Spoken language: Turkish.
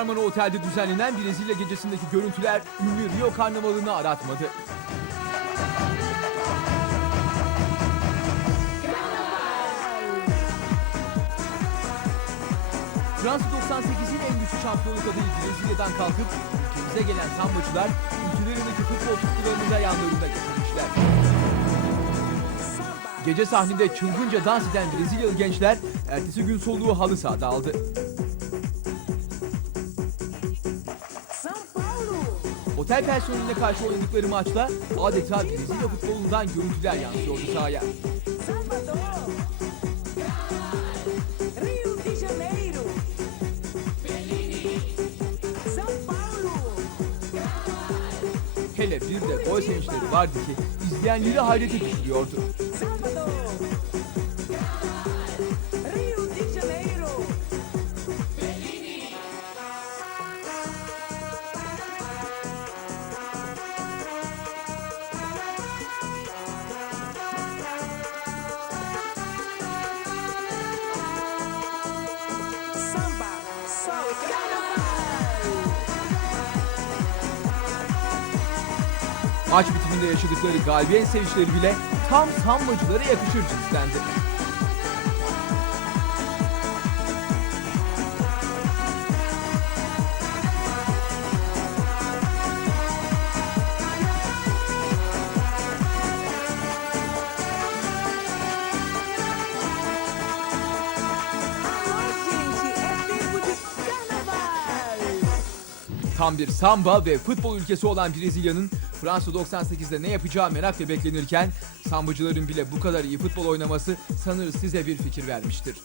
Marmara Otel'de düzenlenen Brezilya gecesindeki görüntüler ünlü Rio Karnavalı'nı aratmadı. Fransa 98'in en güçlü şampiyonluk adayı Brezilya'dan kalkıp ülkemize gelen sambacılar ülkelerindeki futbol tutkularını da yanlarında getirmişler. Gece sahnede çılgınca dans eden Brezilyalı gençler ertesi gün soluğu halı sahada aldı. Otel personeline karşı oynadıkları maçta adeta Brezilya futbolundan görüntüler yansıyordu sahaya. Hele bir de gol sevinçleri vardı ki izleyenleri hayrete düşürüyordu. Maç bitiminde yaşadıkları galibiyet sevinçleri bile tam sambacılara yakışır carnaval. Tam bir samba ve futbol ülkesi olan Brezilya'nın Fransa 98'de ne yapacağı merakla beklenirken sambacıların bile bu kadar iyi futbol oynaması sanırız size bir fikir vermiştir.